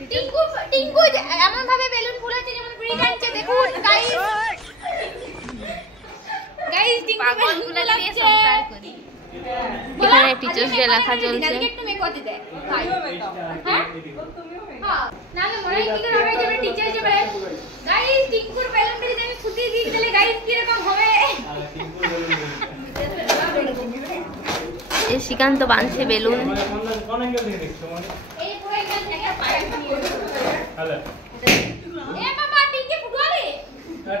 টিঙ্কু টিঙ্কু এমন ভাবে বেলুন ফুলাচ্ছে যেমন ব্রিজ আনছে দেখুন গাইস গাইস টিঙ্কু বেলুন ফুলাচ্ছে সংসার করি এখানে টিচার্স ডে লেখা চলছে একটু মেকওয়াতে দে ভাই হ্যাঁ হ্যাঁ নালে মরাই কি করে হবে যে টিচার্স ডে বলে গাইস টিঙ্কুর বেলুনটা যদি আমি ফুটিয়ে দিই তাহলে গাইস কি রকম হবে এই শ্রীকান্ত বাঁধছে বেলুন কোন অ্যাঙ্গেল থেকে দেখছো মানে এই পুরো অ্যাঙ্গেল থেকে পায়ে হ্যালো এ বাবা টিঙ্কে ফুটওয়ালে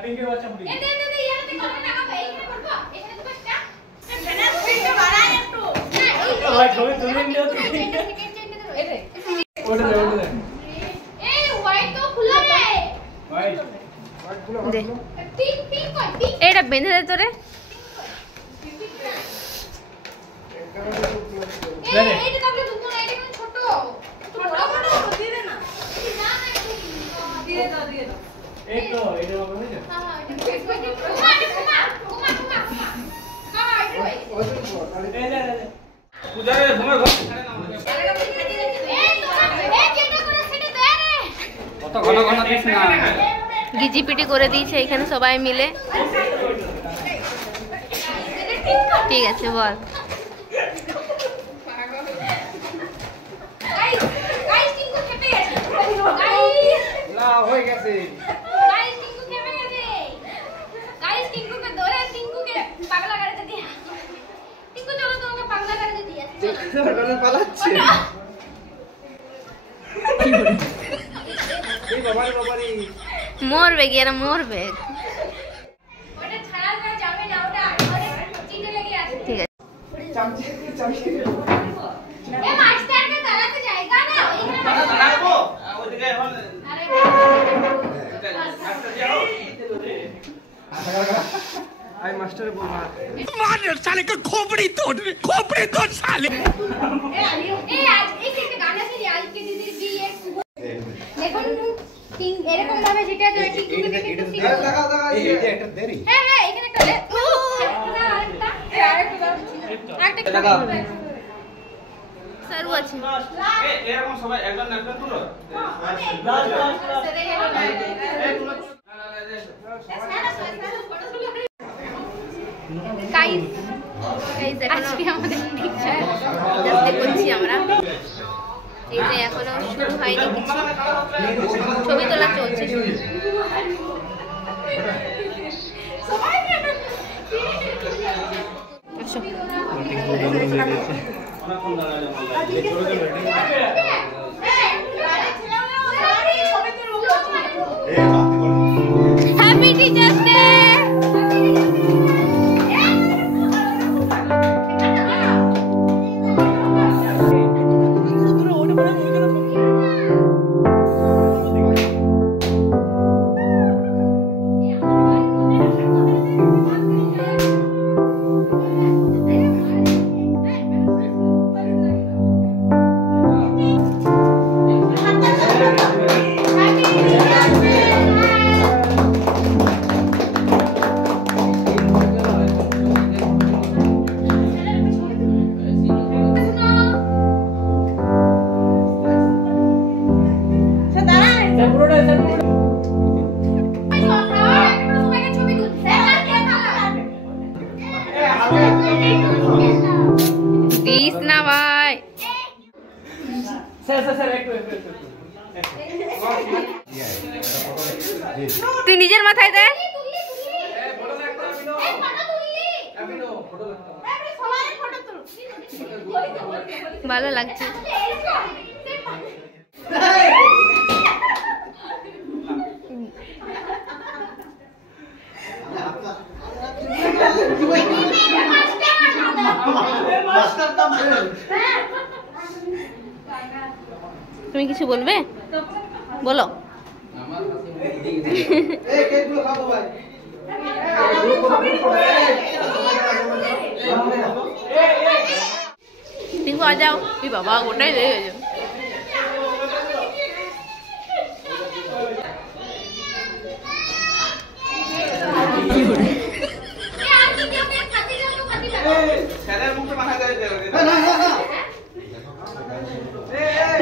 টিঙ্কে বাচ্চা ফুটি এ দে ইয়াতে কত টাকা পাই এখানে করব এখানে তো বাচ্চা এখানে ফিল্ডে বাড়াই একটু ভাই তুমি নিও এই রে ওটা দে এই হোয়াইট তো খুলে দে হোয়াইট খুলে দে পিঙ্ক কই পিঙ্ক এটা বেঁধে দে তোরে এইটা তাহলে দুটো এইটা কোন ছোট তো বড় বড় দিয়ে দে না না না দিয়ে দাও এই তো এটা হবে না হ্যাঁ হ্যাঁ এই দে পূজারে ঘুমে ঘর ছাড়ে না এই তো এই যেটা করে সেটা দে রে কত ঘন ঘন দিছ না গিজিপিটি করে দিয়েছে এখানে সবাই মিলে ঠিক আছে বল গাইস টিঙ্কু খেপে গেছে গাইস না হয়ে গেছে গাইস টিঙ্কু খেপে গেছে গাইস টিঙ্কুকে ধরে টিঙ্কুকে পাগলা গাড়িতে দিয়া টিঙ্কু চলো তোমাকে পাগলা গাড়িতে দিয়া চলো পালাচ্ছে এই বাবারি মরবে গিয়ে মরবে ওটা ছাড়া না যাবে না ওটা আরে চিটে লেগে আছে ঠিক আছে চামচি এ মাস্টার কে দাঁড়াতে জায়গা না ওইখানে দাঁড়াবো ওইদিকে এখন আরে মাস্টার যাও आई मास्टर बोल रहा मार साले का खोपड़ी तोड़ साले ए आज एक गाना से आज के दीदी भी एक দেখুন টিং এরকম ভাবে যেটা তো টিঙ্কুকে দেখে একটু শিখো দাও এই একটা দেরি হ্যাঁ হ্যাঁ এখানে একটা দে আরেকটা সরু আছে এরকম সবাই একজন একজন তুলো গাইস আজকে আমাদের টিচার জাস্ট দেখছি আমরা এই যে এখনো শুরু হয়নি কিছু ছবি তোলা চলছে হ্যাপি টিচার্স ডে তুই নিজের মাথায় দে ভালো লাগছে তুমি কিছু বলবে বলো টিঙ্কু आ जाओ बाबा गोटाई दे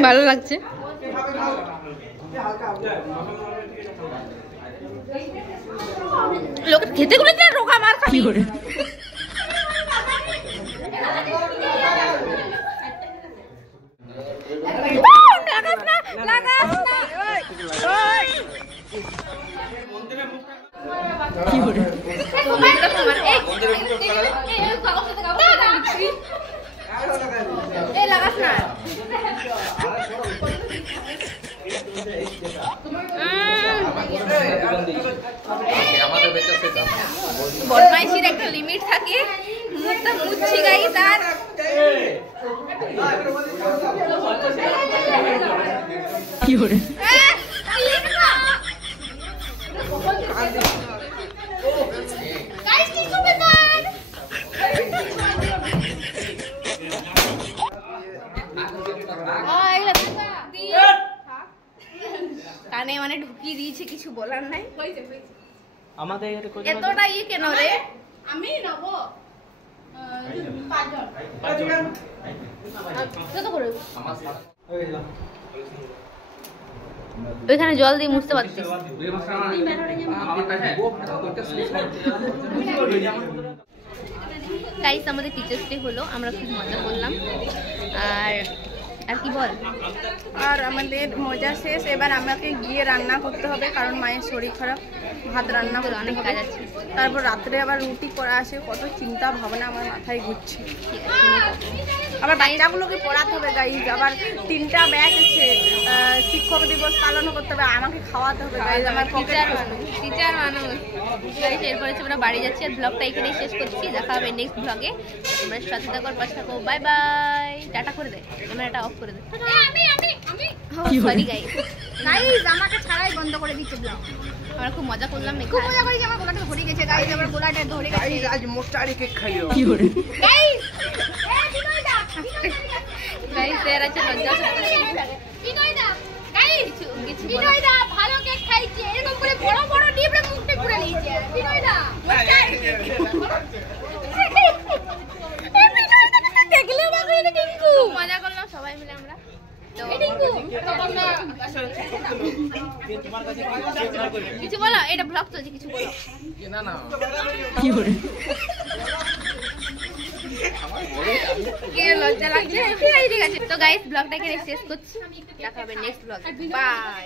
ভালো লাগছে লোক খেতে গুলো রোগা মার খাবি বদমাইশির একটা লিমিট থাকে মুখটা মুচ্ছি গাইস আর কি করে গাইস কি করবে কানে মানে ঢুকিয়ে দিয়েছে কিছু বলার নাই আমাদের এতটা ইয়ে কেন রে আমি নেব পাঁচজন কত করে ওইখানে জল দিয়ে মুছতে পারছিস গাইস আমাদের টিচার্স ডে হলো আমরা খুব মজা করলাম আর কি বল আর আমাদের মজা শেষ এবার আমাকে গিয়ে রান্না করতে হবে কারণ মায়ের শরীর খারাপ ভাত রান্না করে অনেক কাজ আছে তারপর রাত্রে আবার রুটি করা আসে কত চিন্তা ভাবনা আমার মাথায় ঘুরছে আবার বাচ্চাগুলোকে পড়াতে হবে গাইজ আবার 3টা ব্যাচ আছে শিক্ষক দিবস পালন করতে হবে আমাকে খাওয়াতে হবে গাইজ আমার টিচার মানুষ গাইজ এরপরে আমরা বাড়ি যাচ্ছি আর ব্লগটা এখানেই শেষ করছি দেখা হবে নেক্সট ব্লগে তোমরা সাথে থাকো পাশে থাকো বাই বাই টাটা করে দে ক্যামেরাটা অফ করে দে সরি গাইজ আমাকে ছাড়াই বন্ধ করে দিচ্ছে ব্লগ আমরা খুব মজা করলাম খুব মজা করি আমার গোলাটা ধরে গেছে গাইজ আমার গোলাটা ধরে গেছে গাইজ আজ মোস্টারি কেক খাইও কি করে গাইজ গাইজ এর আছে লজ্জা বিনয়দা গাইজ বিনয়দা ভালো কেক খাইছে এরকম করে বড় বড় ডিবরে মুখে পুরে নিয়েছে বিনয়দা মোস্টারি দেখলে বাবা এটা টিঙ্কু মজা করলাম সবাই মিলে আমরা কিছু বলো এটা ব্লগ চলছে কিছু বলো না কি করে লজ্জা লাগছে ঠিক আছে তো গাইস ব্লগটাকে শেষ করছি দেখা হবে নেক্সট ব্লগ বাই